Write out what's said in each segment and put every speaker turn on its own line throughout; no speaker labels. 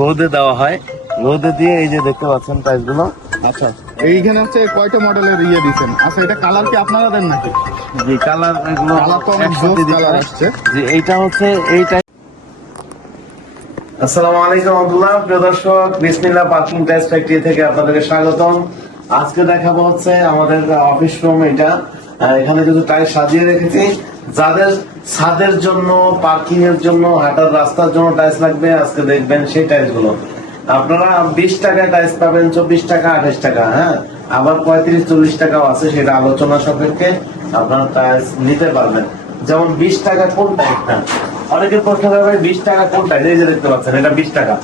রোদে দেওয়া হয়। রোদে দিয়ে এই যে দেখতে পাচ্ছেন টাইলসগুলো।
আচ্ছা এইখানে হচ্ছে কয়টা মডেলের ইয়ে দিচ্ছেন আচ্ছা এটা কালার কি আপনারা দেন নাকি?
জি কালার এগুলো
কালার তো অনেক জোস কালার আসছে।
জি এইটা হচ্ছে এইটা আসসালামু আলাইকুম আব্দুল্লাহ প্রিয় দর্শক বিসমিল্লাহ পার্কিং টাইলস ফ্যাক্টরি থেকে আপনাদেরকে স্বাগতম। আজকে দেখাবো হচ্ছে আমাদের অফিস রুম এটা। এখানে কিছু টাইলস সাজিয়ে রেখেছি। যাদের, ছাদের জন্য পার্কিং এর জন্য, হাঁটার রাস্তার জন্য টাইলস লাগবে, আজকে দেখবেন সেই টাইলসগুলো আপনারা বিশ টাকায় টাইলস পাবেন, চব্বিশ টাকা, আঠাশ টাকা হ্যাঁ? আবার পঁয়ত্রিশ, চল্লিশ টাকাও আছে, সেটা আলোচনা সাপেক্ষে আপনারা টাইলস নিতে পারবেন। যেমন বিশ টাকা কোন টাইপটা অনেকে প্রশ্ন করবে বিশ টাকা কোন টাইপ এই যে দেখতে পাচ্ছেন, এটা বিশ টাকা।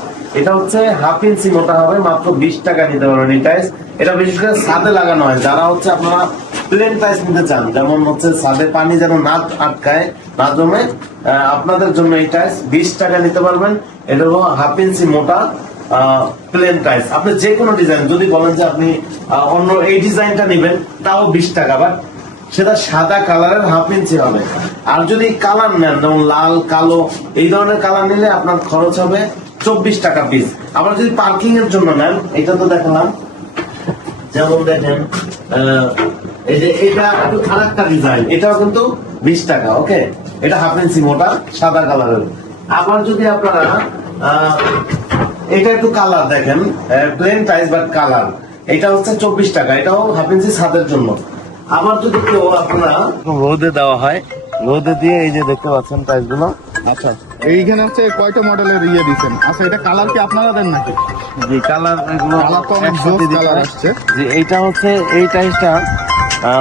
এটা হচ্ছে হাফ ইঞ্চি মোটা হবে, মাত্র বিশ টাকা নিতে পারবেন এই টাইস এটা বিশেষ করে ছাদে লাগানো হয়, যারা হচ্ছে আপনারা প্লেন টাইস নিতে চান, যেমন হচ্ছে ছাদে পানি যেন না আটকায়, না জমে আপনাদের জন্য এই টাইস বিশ টাকা নিতে পারবেন। এটা হলো হাফ ইঞ্চি মোটা প্লেন টাইস আপনি যে কোনো ডিজাইন যদি বলেন যে আপনি অন্য এই ডিজাইনটা নেবেন, তাও বিশ টাকা বাট সেটা সাদা কালারের হাফ ইঞ্চি হবে। আর যদি কালার নেন, যেমন লাল, কালো, এই ধরনের কালার নিলে আপনার খরচ হবে চব্বিশ টাকা পিস আবার যদি পার্কিং এর জন্য নেন, এটা তো দেখালাম। যেমন দেখেন এই যে এটা একটু আরেকটা ডিজাইন এটাও কিন্তু বিশ টাকা ওকে এটা হাফ ইঞ্চি মোটা সাদা কালারের আবার যদি আপনারা এটা একটু কালার দেখেন প্লেন টাইস বাট কালার এটা হচ্ছে চব্বিশ টাকা এটাও হাফ ইঞ্চি ছাদের জন্য। আবার যদি কেউ আপনারা রোদে দেওয়া হয় রোদে দিয়ে এই যে দেখতে পাচ্ছেন টাইসগুলো।
আচ্ছা এইখানে হচ্ছে কয়টা মডেলের ইয়ে দিচ্ছেন আচ্ছা এটা কালার কি আপনারা দেন নাকি?
জি কালার এগুলো
কালার
দিতে
কালার আসছে।
জি এইটা হচ্ছে এই টাইসটা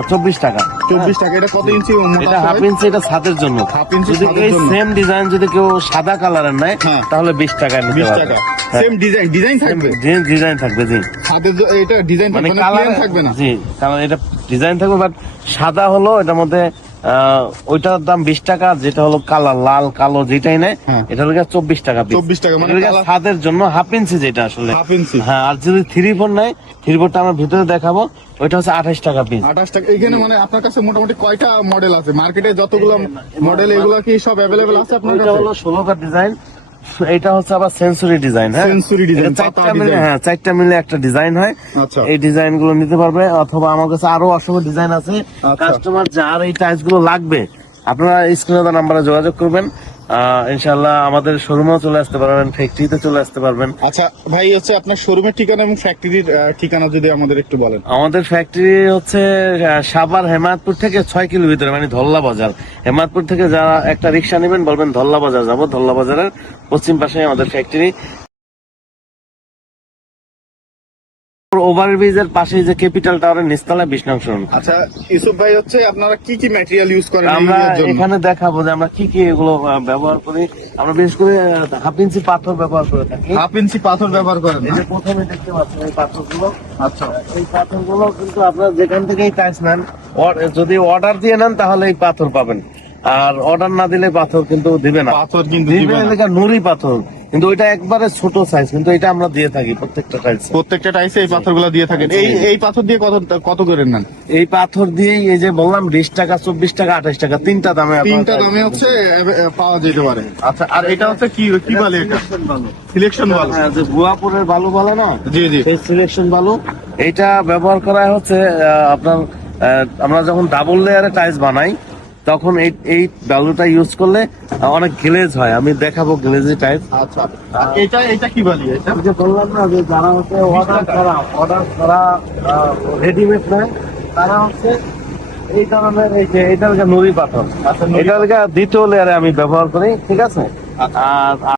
চব্বিশ টাকা।
চব্বিশ টাকা এটা কত ইঞ্চি
এটা হাফ ইঞ্চি এটা ছাদের জন্য।
হাফ ইঞ্চি
যদি এই সেম ডিজাইন যদি কেউ সাদা কালারের নেয়
হ্যাঁ।
তাহলে বিশ টাকা
বিশ টাকা। সেম ডিজাইন ডিজাইন থাকবে?
ডিজাইন থাকবে জি।
ছাদের এটা ডিজাইন
মানে
থাকবে না
কালার
থাকবে না?
জি কারণ এটা ডিজাইন থাকবে বাট সাদা হলো এটার মধ্যে ওইটার দাম বিশ টাকা যেটা হলো কালার লাল কালো যেটাই নেয়
হ্যাঁ।
এটা হলো চব্বিশ টাকা
চব্বিশ টাকা, মানে
ছাদের জন্য হাফ ইঞ্চি যেটা আসলে।
হাফ ইঞ্চি
হ্যাঁ আর যদি থ্রি ফোর নেয় থ্রি ফোরটা আমরা ভিতরে দেখাবো ওইটা হচ্ছে আঠাশ টাকা পিস
আঠাশ টাকা এখানে মানে আপনার কাছে মোটামুটি কয়টা মডেল আছে? মার্কেটে যতগুলো মডেল এগুলো কি সব অ্যাভেলেবেল আছে আপনার কাছে?
হলো ষোলোটা ডিজাইন এটা হচ্ছে আবার সেন্সুরি ডিজাইন হ্যাঁ? চারটা মিলে হ্যাঁ চারটা মিলে একটা ডিজাইন হয়।
আচ্ছা।
এই ডিজাইনগুলো নিতে পারবে অথবা আমার কাছে আরও অসংখ্য ডিজাইন আছে।
আচ্ছা।
কাস্টমার যার এই টাইলসগুলো লাগবে আপনারা স্ক্রিনে নাম্বারে যোগাযোগ করবেন। ইনশাল্লাহ আমাদের শোরুমেও চলে আসতে পারবেন ফ্যাক্টরিতে চলে আসতে পারবেন।
আচ্ছা ভাই হচ্ছে আপনার শোরুমের ঠিকানা এবং ফ্যাক্টরির ঠিকানা যদি আমাদের একটু বলেন।
আমাদের ফ্যাক্টরি হচ্ছে সাবার সাভার হেমায়তপুর থেকে ছয় কিলো ভিতরে মানে ধল্লা বাজার। হেমায়তপুর থেকে যারা একটা রিক্সা নেবেন বলবেন ধল্লা বাজার যাব। ধল্লা বাজারের পশ্চিম পাশে আমাদের ফ্যাক্টরি ওভার ব্রিজের পাশে যে ক্যাপিটাল টাওয়ারের নিচতলায় বিষ্ণাংশ
আচ্ছা ইউসুফ ভাই হচ্ছে আপনারা কি কি ম্যাটেরিয়াল ইউজ করেন
আমরা এখানে দেখাবো যে আমরা কি কি এগুলো ব্যবহার করি। আমরা বিশেষ করে হাফ ইঞ্চি পাথর ব্যবহার করে থাকি।
হাফ ইঞ্চি পাথর ব্যবহার করেন
এই যে প্রথমে দেখতে পাচ্ছেন এই পাথরগুলো।
আচ্ছা।
এই পাথরগুলো কিন্তু আপনারা যেখান থেকেই টাইলস নেন যদি অর্ডার দিয়ে নেন তাহলে এই পাথর পাবেন। আর অর্ডার না দিলে পাথর কিন্তু দিবে না।
পাথর কিন্তু
দিবে
দিবে না।
এলাকা নুড়ি পাথর। কিন্তু ওইটা একবারে ছোট সাইজ কিন্তু এটা আমরা দিয়ে থাকি প্রত্যেকটা টাইলস
প্রত্যেকটা টাইসে এই পাথরগুলো দিয়ে থাকেন। এই এই পাথর দিয়ে কত কত করে নেন?
এই পাথর দিয়েই এই যে বললাম বিশ টাকা চব্বিশ টাকা আঠাশ টাকা তিনটা দামে
তিনটা দামে হচ্ছে পাওয়া যেতে পারে। আচ্ছা আর এটা হচ্ছে কি কি বলে এটা? সিলেকশন বল।
হ্যাঁ, যে গুয়াপুরের বালু বলে না?
জি জি।
সেই সিলেকশন বালু। এটা ব্যবহার করা হচ্ছে আপনার আমরা যখন ডাবল লেয়ারে টাইলস বানাই তখন এই এই বালুটা ইউজ করলে অনেক গ্লেজ হয়। আমি দেখাবো গ্লেজি টাইপ
আচ্ছা এটা এটা কি বলি এটা?
যে বললাম না যে যারা হচ্ছে অর্ডার করা অর্ডার করা রেডিমেড নেয় তারা হচ্ছে এই ধরনের এই যে এটা হচ্ছে নুড়ি পাথর।
আচ্ছা,
এটা হচ্ছে দ্বিতীয় লেয়ারে আমি ব্যবহার করি ঠিক আছে? আর